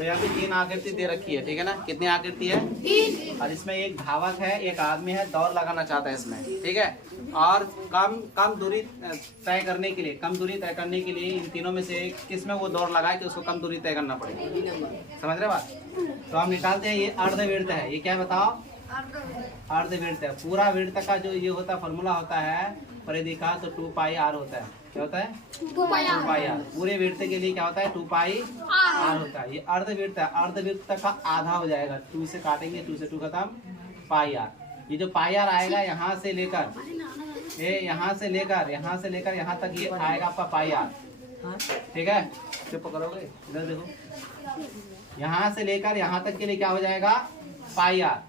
तो यहाँ पे 3 आकृति दे रखी है, ठीक है ना। कितनी आकृति है? 3। और इसमें एक धावक है, एक आदमी है, दौड़ लगाना चाहता है इसमें, ठीक है। और कम दूरी तय करने के लिए, कम दूरी तय करने के लिए इन तीनों में से किस में वो दौड़ लगाए कि उसको कम दूरी तय करना पड़ेगा। समझ रहे बात? तो हम निकालते हैं, ये अर्धवृत्त है। ये क्या है बताओ? अर्धवृत्त है। पूरा वृत्त का जो ये होता है फॉर्मूला होता है परिधि का, तो 2 पाई आर होता है। क्या होता है? 2 पाई आर। पूरे वृत्त के लिए क्या होता है? 2 पाई आर होता है। ये अर्धवृत्त है, अर्धवृत्त का आधा हो जाएगा। 2 से काटेंगे, 2 से 2 खत्म, पाई आर। ये जो पाई आर आएगा यहाँ से लेकर यहाँ से लेकर यहाँ तक ये आएगा आपका पाई आर, ठीक है। जो पकड़ोगे इधर देखो, यहाँ से लेकर यहाँ तक के लिए क्या हो जाएगा? पाई आर।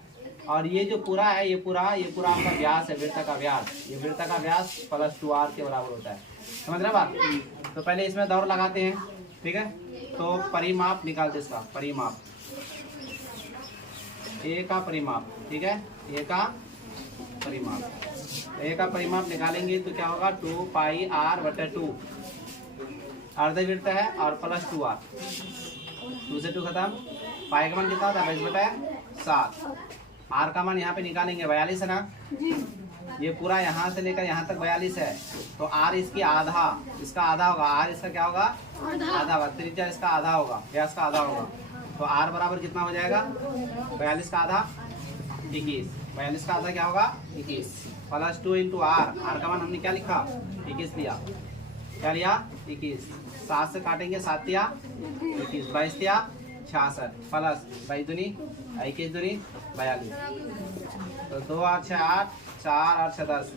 और ये जो पूरा है, ये पूरा आपका व्यास है, वृत्त का व्यास। ये वृत्त का व्यास प्लस 2r के बराबर होता है। समझ रहे बात? तो पहले इसमें दौड़ लगाते हैं, ठीक है। तो परिमाप निकालते इसका, परिमाप, ए का परिमाप, ठीक है। ए का परिमाप निकालेंगे तो क्या होगा? 2 पाई आर बटे 2, अर्धवृत्त है, और प्लस 2r, 2 से 2 खत्म। पाई का मान कितना होता है? 22 बटे 7। आर का मान यहाँ पे निकालेंगे, 42 है ना। ये पूरा यहाँ से लेकर यहाँ तक 42 है, तो आर इसकी आधा, इसका आधा होगा। आर इसका क्या होगा? आधा होगा। त्रिज्या इसका आधा होगा, व्यास का आधा होगा। तो आर बराबर कितना हो जाएगा? 42 का आधा 21। 42 का आधा क्या होगा? 21 प्लस 2 इंटू आर। आर का मान हमने क्या लिखा? 21 लिया। क्या लिया? 21। 7 से काटेंगे, 7 दिया 21, 22 दिया 66, प्लस 22 दूनी 21 दूनी 42। तो 2 8 6 8, 4 8 6 10,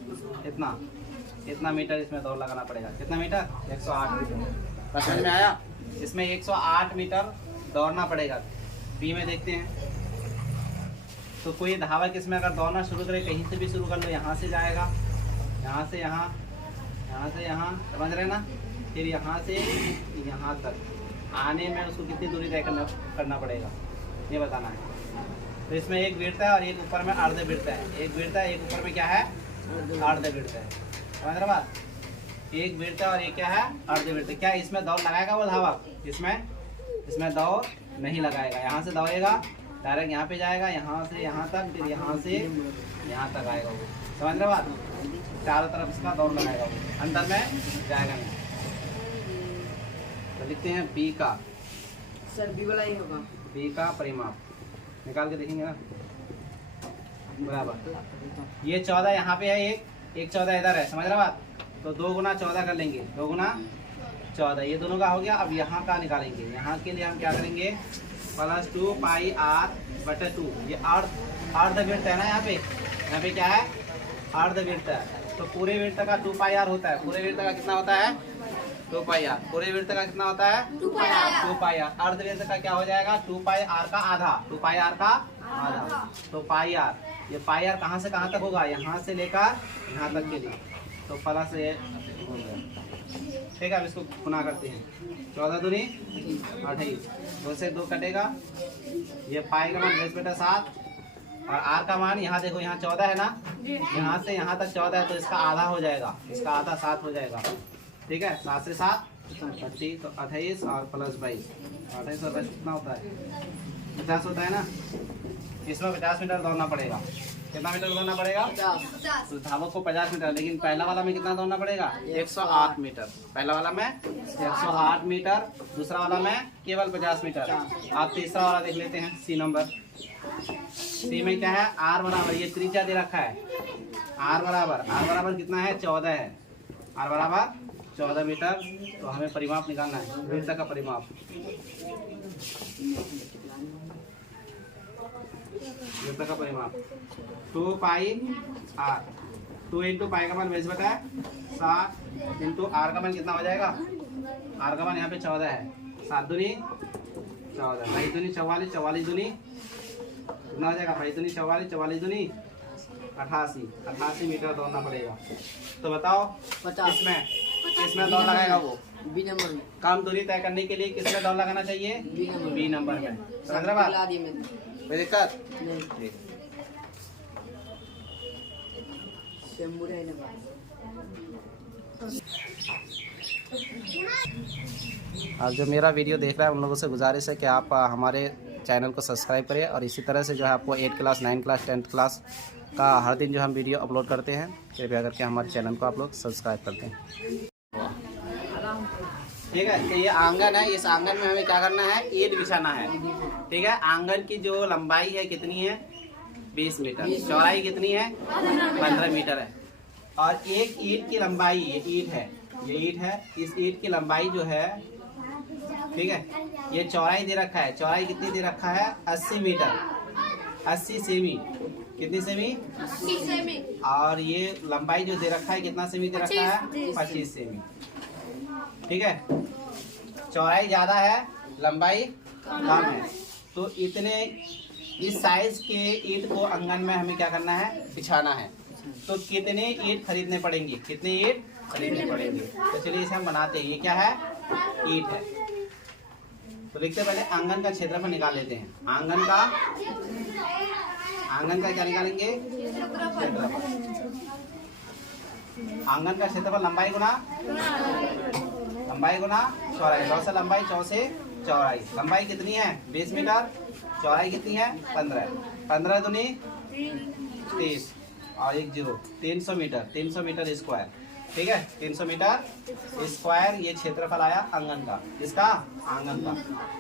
इतना मीटर इसमें दौड़ लगाना पड़ेगा। कितना मीटर? 108 मीटर। समझ में आया? इसमें 108 मीटर दौड़ना पड़ेगा। बी में देखते हैं, तो कोई धावक इसमें अगर दौड़ना शुरू करे, कहीं से भी शुरू कर लो, यहाँ से जाएगा, यहाँ से यहाँ, यहाँ से यहाँ, समझ रहे ना। फिर यहाँ से यहाँ तक आने में उसको कितनी दूरी तय करना पड़ेगा, ये बताना है। तो इसमें एक वृत्त है और एक ऊपर में अर्धवृत्त है। एक वृत्त है, एक ऊपर में क्या है? अर्धवृत्त है। समझ रहे बात? एक वृत्त है और एक क्या है? अर्धवृत्त। क्या इसमें दौड़ लगाएगा वो धावक? इसमें दौड़ नहीं लगाएगा। यहाँ से दौड़ेगा, डायरेक्ट यहाँ पे जाएगा, यहाँ से यहाँ तक, फिर यहाँ से यहाँ तक आएगा वो। समझ रहे बात? चारों तरफ इसका दौड़ लगाएगा वो, अंदर में जाएगा नहीं। तो लिखते हैं बी का, सर बी वाला ही होगा। बी का परिमाप निकाल के देखेंगे ना, बराबर। ये 14 यहाँ पे है, एक 14 इधर है। समझ रहे बात? तो 2 गुना 14 कर लेंगे, 2 गुना 14, ये दोनों का हो गया। अब यहाँ का निकालेंगे। यहाँ के लिए हम क्या करेंगे? प्लस 2 पाई आर बटे 2। ये अर्धवृत्त है ना, यहाँ पे क्या है? अर्धवृत्त है। तो पूरे वृत्त का 2 पाई आर होता है। पूरे वृत्त का कितना होता है? 2 पाई आर। पूरे वृत्त का कितना होता है? 2 पाई आर। अर्धवृत्त का क्या हो जाएगा? 2 पाई आर का आधा, 2 पाई आर का आधा। तो पाई आर, ये पाई आर कहाँ से कहाँ तक होगा? यहाँ से लेकर यहाँ तक के लिए, तो प्लस ये हो गया, ठीक है। अब इसको गुना करते हैं, 14 दूनी 28, 2 से 2 कटेगा। ये पाई का मान 22 बटा 7, और आर का मान यहाँ देखो, यहाँ 14 है ना, यहाँ से यहाँ तक 14 है, तो इसका आधा हो जाएगा, इसका आधा 7 हो जाएगा, ठीक है। 7 से 7 30, तो 28 और प्लस 22, 28 और 22 कितना होता है? 50 होता है ना। इसमें 50 मीटर दौड़ना पड़ेगा। कितना मीटर दौड़ना पड़ेगा? 50। तो धावक को 50 मीटर, लेकिन पहला वाला में कितना दौड़ना पड़ेगा? 108 मीटर। पहला वाला में 108 मीटर, दूसरा वाला में केवल 50 मीटर। आप तीसरा वाला देख लेते हैं, सी नंबर। सी में क्या है? आर बराबर, ये त्रिज्या दे रखा है, आर बराबर कितना है? 14 है। आर बराबर 14 मीटर। तो हमें परिमाप निकालना है, वृत्त का परिमाप। वृत्त का परिमाप 2 पाई आर, 2 इंटू पाई का मान 22 बटा 7 इंटू आर का मान कितना हो जाएगा? आर का मान यहाँ पे 14 है, 7 दूनी 14, 22 दूनी 44, 44 दूनी कितना हो जाएगा? 22 दूनी 44, 44 दूनी 88 मीटर दौड़ना पड़ेगा। तो बताओ 50 इसमें दौड़ लगाएगा वो बी नंबर में। कम दूरी तय करने के लिए किसमें दौड़ लगाना चाहिए? बी नंबर में। समझ रहे बात? कोई दिक्कत नहीं? ठीक। और जो मेरा वीडियो देख रहा है उन लोगों से गुजारिश है कि आप हमारे चैनल को सब्सक्राइब करें और इसी तरह से जो है आपको 8 क्लास 9 क्लास 10th क्लास का हर दिन जो हम वीडियो अपलोड करते हैं, कृपया करके हमारे चैनल को आप लोग सब्सक्राइब करते हैं। ठीक है, तो ये आंगन है, इस आंगन में हमें क्या करना है, ईंट बिछाना है। ठीक है, आंगन की जो लंबाई है कितनी है, 20 मीटर, चौड़ाई कितनी है, 15 मीटर है। और एक ईंट की लंबाई, ये ईंट है, ये ईंट है, इस ईंट की लंबाई जो है, ठीक है, ये चौड़ाई दे रखा है, चौड़ाई कितनी दे रखा है, 80 मीटर, 80 सेमी, कितनी सेमी, 80 सेमी। और ये लंबाई जो दे रखा है कितना सेमी दे रखा है, 25 सेमी। ठीक है, चौड़ाई ज्यादा है, लंबाई कम है, तो इतने इस साइज के ईंट को आंगन में हमें क्या करना है, बिछाना है। तो कितने ईंट खरीदने पड़ेंगे, कितने ईंट खरीदने पड़ेंगे, तो चलिए इसे हम बनाते हैं। ये क्या है, ईंट है। तो लिखते पहले आंगन का क्षेत्रफल निकाल लेते हैं। आंगन का क्या निकालेंगे, क्षेत्रफल। आंगन का क्षेत्रफल लंबाई गुना चौड़ाई, 100 से लंबाई, 100 से चौड़ाई। लंबाई कितनी है, 20 मीटर, चौड़ाई कितनी है, 15, 15 दूनी 30 और 1 0, 300 मीटर, 300 मीटर स्क्वायर। ठीक है, 300 मीटर स्क्वायर ये क्षेत्रफल आया आंगन का, इसका आंगन का।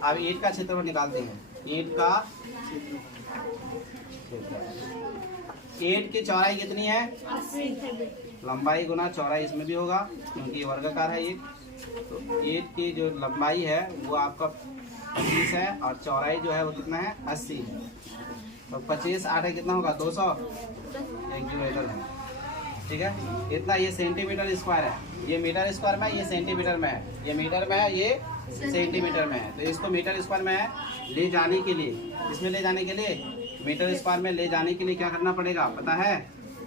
अब ईंट का क्षेत्रफल निकालते हैं। ईंट का ईंट की चौड़ाई कितनी है, 80। लंबाई गुना चौड़ाई, इसमें भी होगा क्योंकि ये वर्गाकार है ईंट। तो ईंट की जो लंबाई है वो आपका 25 है और चौड़ाई जो है वो कितना है, 80 है। तो 25 8 कितना होगा, 200, एक जो इधर है। ठीक है, इतना ये सेंटीमीटर स्क्वायर है, ये मीटर स्क्वायर में है, ये सेंटीमीटर में है, ये मीटर में है, ये सेंटीमीटर में है। तो इसको मीटर स्क्वायर में ले जाने के लिए, इसमें ले जाने के लिए, मीटर स्क्वायर में ले जाने के लिए क्या करना पड़ेगा, पता है,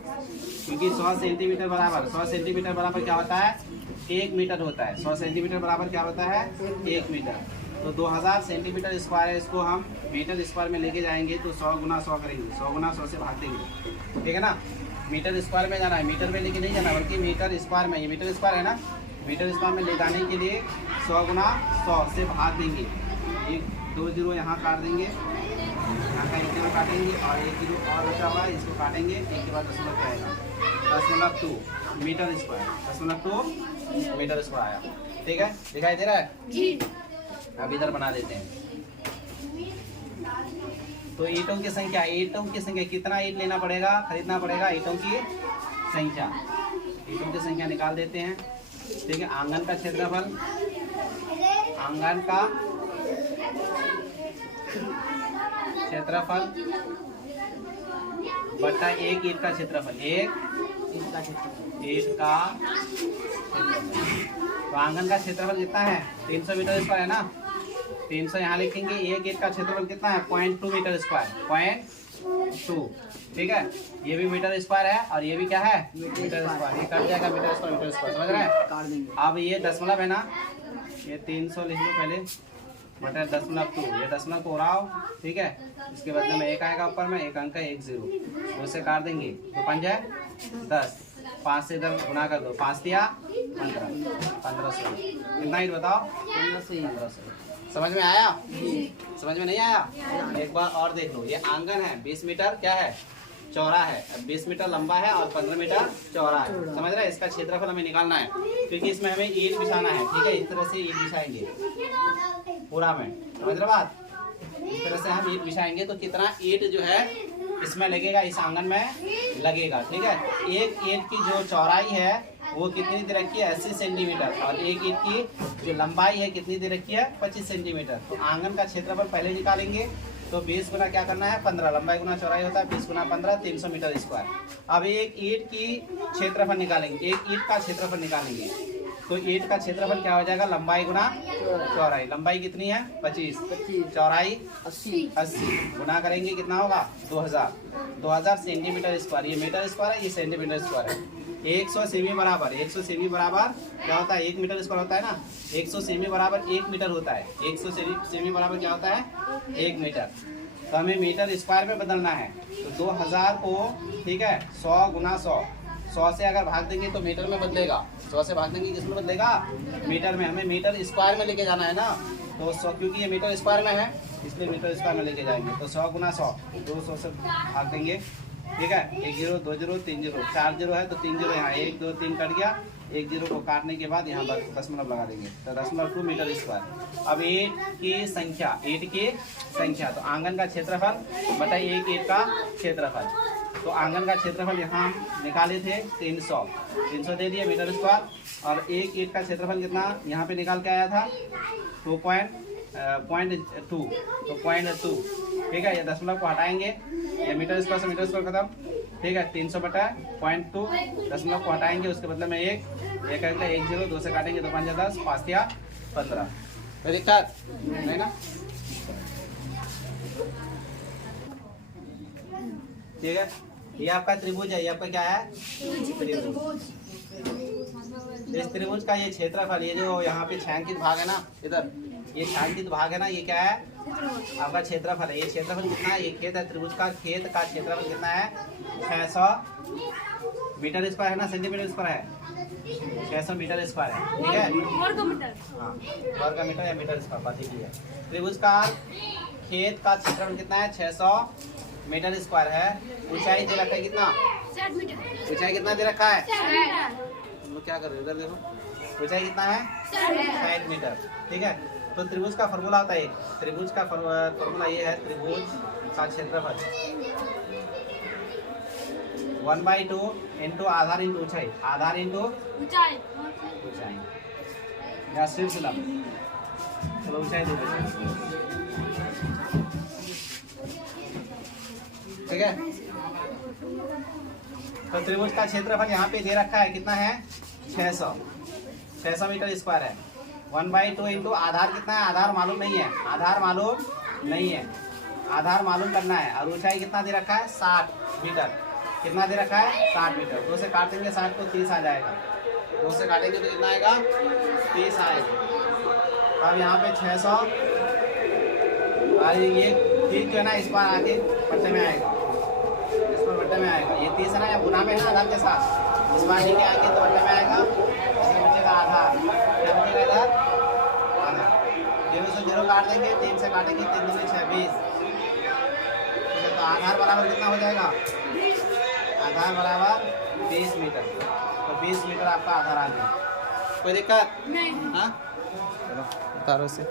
क्योंकि 100 सेंटीमीटर बराबर, 100 सेंटीमीटर बराबर क्या होता है, 1 मीटर होता है। 100 सेंटीमीटर बराबर क्या होता है, 1 मीटर। तो 2000 सेंटीमीटर स्क्वायर है, इसको हम मीटर स्क्वायर में लेके जाएंगे तो 100 गुना 100 करेंगे, 100 गुना 100 से भाग देंगे। ठीक है ना, मीटर स्क्वायर में जाना है, मीटर में लेके नहीं जाना बल्कि मीटर स्क्वायर में, ये मीटर स्क्वायर है ना, मीटर स्क्वायर में ले जाने के लिए 100 गुना 100 से भाग देंगे। 1 2 0 यहाँ काट देंगे, यहाँ का 1 0 काटेंगे और 1 0 और बचा हुआ है, इसको काटेंगे, 1 के बाद दशमलव क्या आएगा, 0.2 मीटर स्क्वायर, 0.2 मीटर स्क्वायर आया। ठीक है, दिखाई दे रहा है जी। अब इधर बना देते हैं। तो ईंटों की संख्या, ईंटों की संख्या कितना ईंट लेना पड़ेगा, खरीदना पड़ेगा, ईंटों की संख्या, ईंटों की संख्या निकाल देते हैं। ठीक है, आंगन का क्षेत्रफल, आंगन का क्षेत्रफल बटा एक ईंट का क्षेत्रफल, एक ईंट का क्षेत्रफल। तो आंगन का क्षेत्रफल कितना है, 300 मीटर स्क्वायर है ना, 300 यहाँ लिखेंगे। एक ईंट का क्षेत्रफल कितना है, 0.2 मीटर स्क्वायर, 0.2। ठीक है, ये भी मीटर स्क्वायर है और ये भी क्या है, मीटर स्क्वायर, ये कट जाएगा मीटर स्क्वायर, समझ रहे हैं। अब ये दशमलव है ना, ये 300 लिख लो पहले बटा 0.2, ये दशमलव को उड़ाओ। ठीक है, इसके बदले में 1 आएगा ऊपर में, 1 अंक है, 1 0, तो उसे काट देंगे, तो 5 है 10, 5 से इधर गुना कर दो, 5 दिया 15, 1500। कितना ईंट बताओ, 1500। समझ में आया, समझ में नहीं आया, एक बार और देख लो। ये आंगन है, 20 मीटर क्या है, चौड़ा है, 20 मीटर लंबा है और 15 मीटर चौड़ा है। समझ रहे हैं, इसका क्षेत्रफल हमें निकालना है क्योंकि इसमें हमें ईंट बिछाना है। ठीक है, इस तरह से ईंट बिछाएंगे पूरा में, समझ रहे बात, इस तरह से हम ईंट बिछाएंगे तो कितना ईंट जो है इसमें लगेगा, इस आंगन में लगेगा। ठीक है, एक ईंट की जो चौड़ाई है वो कितनी दे रखी है, 80 सेंटीमीटर, और एक ईंट की जो लंबाई है कितनी दे रखी है, 25 सेंटीमीटर। तो आंगन का क्षेत्रफल पहले निकालेंगे, तो 20 गुना क्या करना है, 15, लंबाई गुना चौड़ाई होता है, 20 गुना 15, 300 मीटर स्क्वायर। अब एक ईंट की क्षेत्रफल निकालेंगे, एक ईंट का क्षेत्रफल निकालेंगे, तो ईंट का क्षेत्रफल क्या हो जाएगा, लंबाई गुना चौड़ाई। लंबाई कितनी है, 25, चौड़ाई 80, गुना करेंगे कितना होगा, 2000 सेंटीमीटर स्क्वायर। ये मीटर स्क्वायर है, ये सेंटीमीटर स्क्वायर है। 100 सेमी बराबर, 100 सेमी बराबर क्या होता है, 1 मीटर स्क्वायर होता है ना, 100 सेमी बराबर 1 मीटर होता है। 100 सेमी बराबर क्या होता है, 1 मीटर। तो हमें मीटर स्क्वायर में बदलना है, तो 2000 को, ठीक है, 100 गुना 100, 100 से अगर भाग देंगे तो मीटर में बदलेगा, 100 से भाग देंगे किस में बदलेगा, मीटर में। हमें मीटर स्क्वायर में लेके जाना है ना, तो 100 क्योंकि ये मीटर स्क्वायर में है इसलिए मीटर स्क्वायर में लेके जाएंगे। तो 100 गुना 100, 200 से भाग देंगे, ठीक है। 1 0 2 0 3 0 4 0 है तो 3 0 यहाँ 1 2 3 कट गया, 1 0 को काटने के बाद यहाँ पर दशमलव लगा देंगे तो 0.2 मीटर स्क्वायर। अब 8 की संख्या, 8 की संख्या तो आंगन का क्षेत्रफल बटा 1 8 का क्षेत्रफल। तो आंगन का क्षेत्रफल यहाँ हम निकाले थे 300 दे दिए मीटर स्क्वायर, और 1 8 का क्षेत्रफल कितना यहाँ पे निकाल के आया था 2.2, तो 0.2, ठीक है। ये दशमलव को हटाएंगे, ये मीटर स्क्वायर से मीटर स्क्वायर खत्म, ठीक है। 300 बटा 0.2, दशमलव को हटाएंगे उसके बदले में 1 1 0 2 से काटेंगे तो 5 10 5 या 15। कोई दिक्कत नहीं ना, ठीक है। ये आपका त्रिभुज है, ये आपका क्या है त्रिभुज। इस त्रिभुज का ये क्षेत्रफल, ये जो यहाँ पे छायांकित भाग है ना, इधर ये छायांकित भाग है ना, ये क्या है आपका क्षेत्रफल है। ये क्षेत्रफल कितना है, ये खेत है त्रिभुज का, खेत का क्षेत्रफल कितना है 600 मीटर स्क्वायर है ना, सेंटीमीटर स्क्वायर है, 600 मीटर स्क्वायर है, ठीक है। वर्ग मीटर, हाँ वर्ग मीटर या मीटर स्क्वायर बात ही है। त्रिभुज का खेत का क्षेत्रफल कितना है 600 मीटर स्क्वायर है। ऊंचाई दे रखा है कितना, 60 मीटर, ऊंचाई कितना दे रखा है, 60 मीटर, तुम लोग क्या कर रहे हो, इधर देखो ऊंचाई कितना है 60 मीटर, ठीक है। तो त्रिभुज का फॉर्मूला होता है, त्रिभुज का फॉर्मूला ये है, त्रिभुज का क्षेत्रफल 1/2 इंटू आधार इंटू ऊंचाई, आधार इंटू ऊंचाई, ऊंचाई या शीर्ष लंब, चलो ऊंचाई दे देते, ठीक है। तो त्रिभुज का क्षेत्रफल यहाँ पे दे रखा है कितना है 600 मीटर स्क्वायर है। 1/2 इंटू आधार कितना है, आधार मालूम नहीं है, आधार मालूम नहीं है, आधार मालूम करना है। और ऊंचाई कितना दे रखा है 60 मीटर, कितना दे रखा है 60 मीटर। 2 से काटेंगे 60 को 30 आ जाएगा, 2 से काटेंगे तो कितना आएगा 30 आएगा। अब यहाँ पे 600 और ये 30 जो है ना इस बार आके पट्टे में आएगा, इस पर बट्टे में आएगा। ये 30 है ना, या गुना में है ना आधार के साथ, इस बार लेके आके तो बट्टे में आएगा, इसमें बचेगा आधार, क्या बचेगा इधर आधार। 0 से 0 काट देंगे, 3 से काटेंगे 3 दूनी 6 20, ठीक है। तो आधार बराबर कितना हो जाएगा, आधार बराबर 20 मीटर, तो 20 मीटर आपका आधार आ गया। कोई दिक्कत नहीं, हाँ, चलो उतारो से।